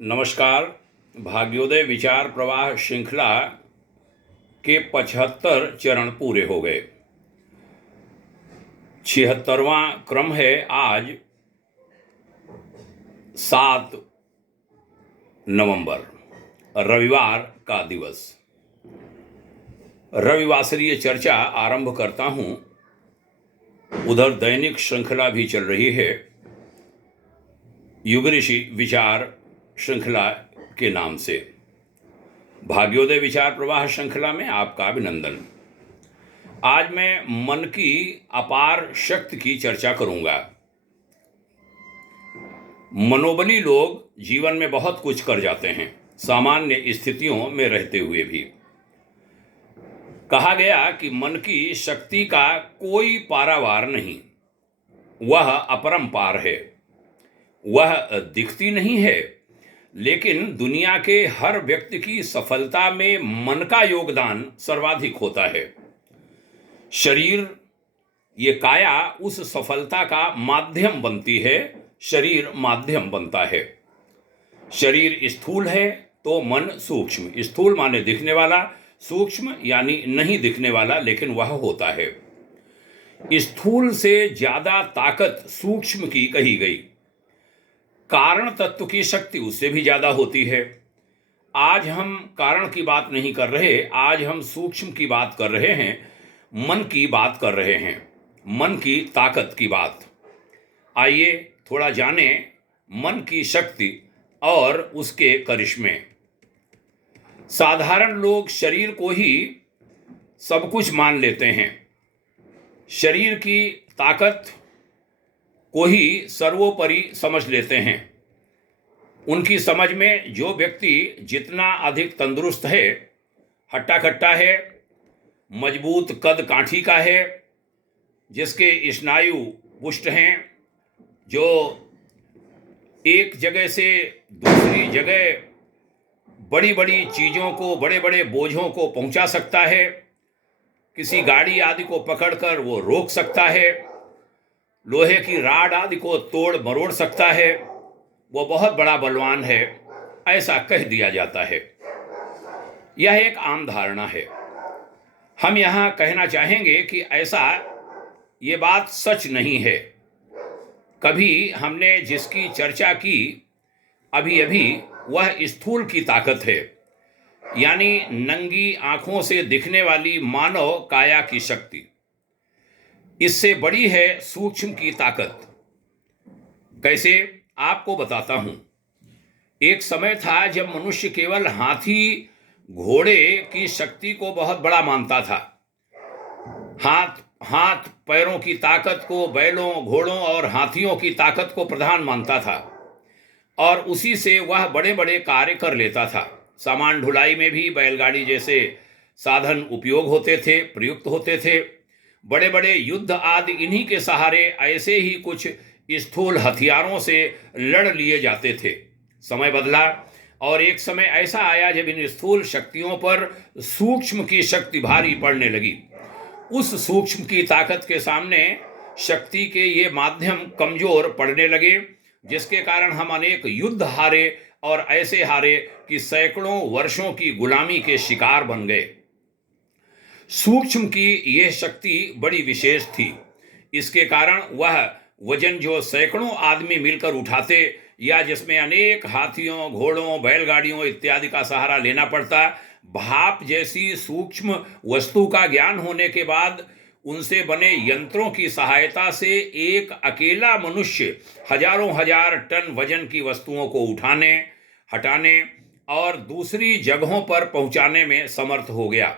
नमस्कार। भाग्योदय विचार प्रवाह श्रृंखला के 75 चरण पूरे हो गए। 76वां क्रम है। आज 7 नवंबर रविवार का दिवस। रविवासरीय चर्चा आरंभ करता हूं। उधर दैनिक श्रृंखला भी चल रही है, युग ऋषि विचार श्रृंखला के नाम से। भाग्योदय विचार प्रवाह श्रृंखला में आपका अभिनंदन। आज मैं मन की अपार शक्ति की चर्चा करूंगा। मनोबली लोग जीवन में बहुत कुछ कर जाते हैं, सामान्य स्थितियों में रहते हुए भी। कहा गया कि मन की शक्ति का कोई पारावार नहीं, वह अपरंपार है। वह दिखती नहीं है, लेकिन दुनिया के हर व्यक्ति की सफलता में मन का योगदान सर्वाधिक होता है। शरीर, ये काया उस सफलता का माध्यम बनती है, शरीर माध्यम बनता है। शरीर स्थूल है तो मन सूक्ष्म। स्थूल माने दिखने वाला, सूक्ष्म यानी नहीं दिखने वाला, लेकिन वह होता है। स्थूल से ज्यादा ताकत सूक्ष्म की कही गई। कारण तत्व की शक्ति उससे भी ज्यादा होती है। आज हम कारण की बात नहीं कर रहे, आज हम सूक्ष्म की बात कर रहे हैं, मन की बात कर रहे हैं, मन की ताकत की बात। आइए थोड़ा जानें मन की शक्ति और उसके करिश्मे। साधारण लोग शरीर को ही सब कुछ मान लेते हैं, शरीर की ताकत को ही सर्वोपरि समझ लेते हैं। उनकी समझ में जो व्यक्ति जितना अधिक तंदुरुस्त है, हट्टा कट्टा है, मजबूत कद काठी का है, जिसके स्नायु पुष्ट हैं, जो एक जगह से दूसरी जगह बड़ी बड़ी चीज़ों को, बड़े बड़े बोझों को पहुंचा सकता है, किसी गाड़ी आदि को पकड़कर वो रोक सकता है, लोहे की राड आदि को तोड़ मरोड़ सकता है, वो बहुत बड़ा बलवान है, ऐसा कह दिया जाता है। यह एक आम धारणा है। हम यहाँ कहना चाहेंगे कि ऐसा ये बात सच नहीं है। कभी हमने जिसकी चर्चा की अभी अभी, वह स्थूल की ताकत है, यानी नंगी आंखों से दिखने वाली मानव काया की शक्ति। इससे बड़ी है सूक्ष्म की ताकत। कैसे, आपको बताता हूं। एक समय था जब मनुष्य केवल हाथी घोड़े की शक्ति को बहुत बड़ा मानता था। हाथ पैरों की ताकत को बैलों, घोड़ों और हाथियों की ताकत को प्रधान मानता था, और उसी से वह बड़े बड़े कार्य कर लेता था। सामान ढुलाई में भी बैलगाड़ी जैसे साधन उपयोग होते थे, प्रयुक्त होते थे। बड़े बड़े युद्ध आदि इन्हीं के सहारे ऐसे ही कुछ स्थूल हथियारों से लड़ लिए जाते थे। समय बदला और एक समय ऐसा आया जब इन स्थूल शक्तियों पर सूक्ष्म की शक्ति भारी पड़ने लगी। उस सूक्ष्म की ताकत के सामने शक्ति के ये माध्यम कमजोर पड़ने लगे, जिसके कारण हम अनेक युद्ध हारे, और ऐसे हारे कि सैकड़ों वर्षों की गुलामी के शिकार बन गए। सूक्ष्म की यह शक्ति बड़ी विशेष थी। इसके कारण वह वजन जो सैकड़ों आदमी मिलकर उठाते, या जिसमें अनेक हाथियों, घोड़ों, बैलगाड़ियों इत्यादि का सहारा लेना पड़ता, भाप जैसी सूक्ष्म वस्तु का ज्ञान होने के बाद उनसे बने यंत्रों की सहायता से एक अकेला मनुष्य हजारों हजार टन वजन की वस्तुओं को उठाने, हटाने और दूसरी जगहों पर पहुंचाने में समर्थ हो गया।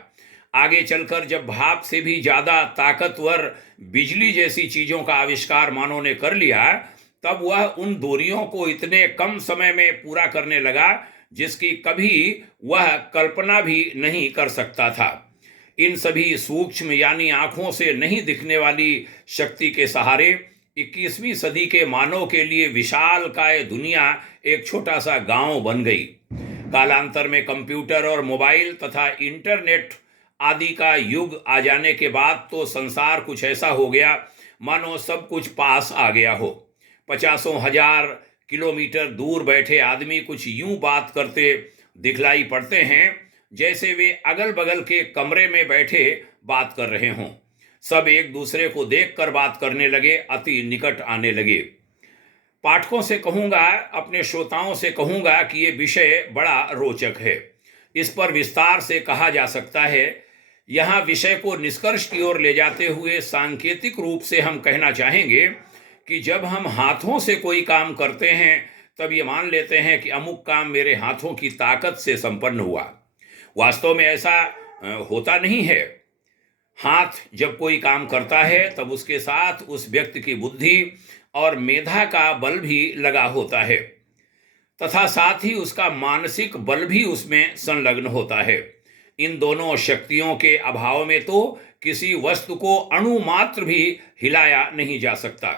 आगे चलकर जब भाप से भी ज़्यादा ताकतवर बिजली जैसी चीज़ों का आविष्कार मानव ने कर लिया, तब वह उन दूरियों को इतने कम समय में पूरा करने लगा जिसकी कभी वह कल्पना भी नहीं कर सकता था। इन सभी सूक्ष्म यानी आंखों से नहीं दिखने वाली शक्ति के सहारे 21वीं सदी के मानव के लिए विशालकाय दुनिया एक छोटा सा गांव बन गई। कालांतर में कंप्यूटर और मोबाइल तथा इंटरनेट आदि का युग आ जाने के बाद तो संसार कुछ ऐसा हो गया मानो सब कुछ पास आ गया हो। 50,000 किलोमीटर दूर बैठे आदमी कुछ यूं बात करते दिखलाई पड़ते हैं जैसे वे अगल बगल के कमरे में बैठे बात कर रहे हों। सब एक दूसरे को देखकर बात करने लगे, अति निकट आने लगे। पाठकों से कहूँगा, अपने श्रोताओं से कहूँगा कि ये विषय बड़ा रोचक है, इस पर विस्तार से कहा जा सकता है। यहाँ विषय को निष्कर्ष की ओर ले जाते हुए सांकेतिक रूप से हम कहना चाहेंगे कि जब हम हाथों से कोई काम करते हैं तब ये मान लेते हैं कि अमुक काम मेरे हाथों की ताकत से संपन्न हुआ। वास्तव में ऐसा होता नहीं है। हाथ जब कोई काम करता है तब उसके साथ उस व्यक्ति की बुद्धि और मेधा का बल भी लगा होता है तथा साथ ही उसका मानसिक बल भी उसमें संलग्न होता है। इन दोनों शक्तियों के अभाव में तो किसी वस्तु को अणु मात्र भी हिलाया नहीं जा सकता।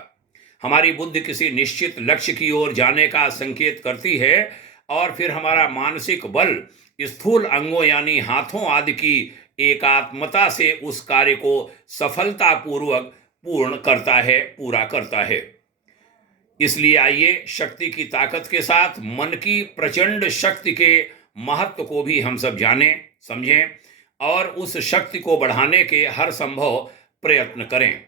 हमारी बुद्धि किसी निश्चित लक्ष्य की ओर जाने का संकेत करती है और फिर हमारा मानसिक बल स्थूल अंगों यानी हाथों आदि की एकात्मता से उस कार्य को सफलतापूर्वक पूरा करता है। इसलिए आइए शक्ति की ताकत के साथ मन की प्रचंड शक्ति के महत्व को भी हम सब जानें, समझें और उस शक्ति को बढ़ाने के हर संभव प्रयत्न करें।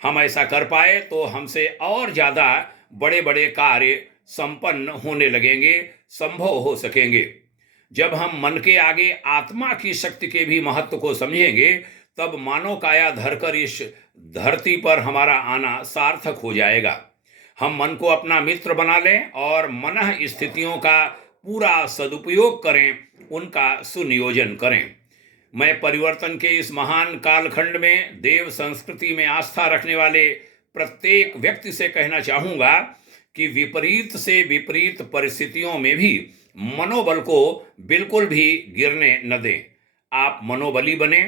हम ऐसा कर पाए तो हमसे और ज़्यादा बड़े बड़े कार्य संपन्न होने लगेंगे, संभव हो सकेंगे। जब हम मन के आगे आत्मा की शक्ति के भी महत्व को समझेंगे तब मानव काया धरकर इस धरती पर हमारा आना सार्थक हो जाएगा। हम मन को अपना मित्र बना लें और मन स्थितियों का पूरा सदुपयोग करें, उनका सुनियोजन करें। मैं परिवर्तन के इस महान कालखंड में देव संस्कृति में आस्था रखने वाले प्रत्येक व्यक्ति से कहना चाहूँगा कि विपरीत से विपरीत परिस्थितियों में भी मनोबल को बिल्कुल भी गिरने न दें। आप मनोबली बने,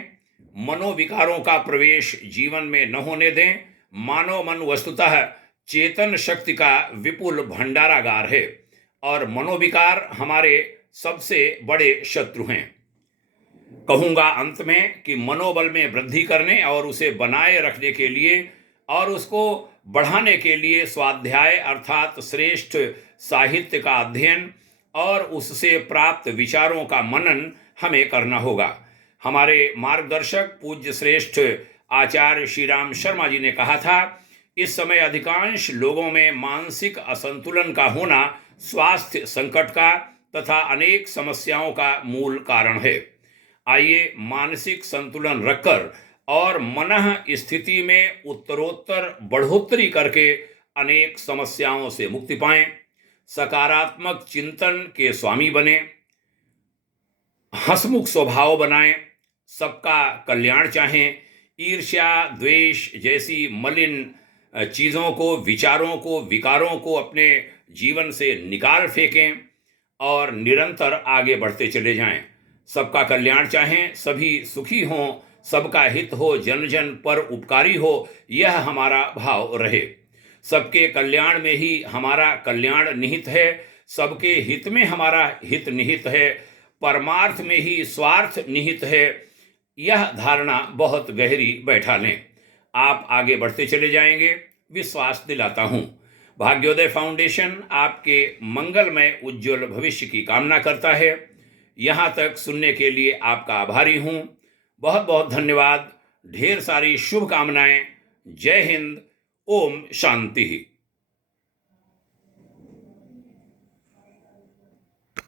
मनोविकारों का प्रवेश जीवन में न होने दें। मानव मन वस्तुतः चेतन शक्ति का विपुल भंडारागार है और मनोविकार हमारे सबसे बड़े शत्रु हैं। कहूँगा अंत में कि मनोबल में वृद्धि करने और उसे बनाए रखने के लिए और उसको बढ़ाने के लिए स्वाध्याय अर्थात श्रेष्ठ साहित्य का अध्ययन और उससे प्राप्त विचारों का मनन हमें करना होगा। हमारे मार्गदर्शक पूज्य श्रेष्ठ आचार्य श्री राम शर्मा जी ने कहा था, इस समय अधिकांश लोगों में मानसिक असंतुलन का होना स्वास्थ्य संकट का तथा अनेक समस्याओं का मूल कारण है। आइए मानसिक संतुलन रखकर और मन स्थिति में उत्तरोत्तर बढ़ोतरी करके अनेक समस्याओं से मुक्ति पाएं, सकारात्मक चिंतन के स्वामी बने, हंसमुख स्वभाव बनाएं, सबका कल्याण चाहें, ईर्ष्या द्वेष जैसी मलिन चीज़ों को, विचारों को, विकारों को अपने जीवन से निकाल फेंकें और निरंतर आगे बढ़ते चले जाएं। सबका कल्याण चाहें, सभी सुखी हों, सबका हित हो, जन जन पर उपकारी हो, यह हमारा भाव रहे। सबके कल्याण में ही हमारा कल्याण निहित है, सबके हित में हमारा हित निहित है, परमार्थ में ही स्वार्थ निहित है। यह धारणा बहुत गहरी बैठा लें, आप आगे बढ़ते चले जाएंगे, विश्वास दिलाता हूँ। भाग्योदय फाउंडेशन आपके मंगलमय उज्जवल भविष्य की कामना करता है। यहाँ तक सुनने के लिए आपका आभारी हूँ। बहुत बहुत धन्यवाद। ढेर सारी शुभकामनाएं। जय हिंद। ओम शांति।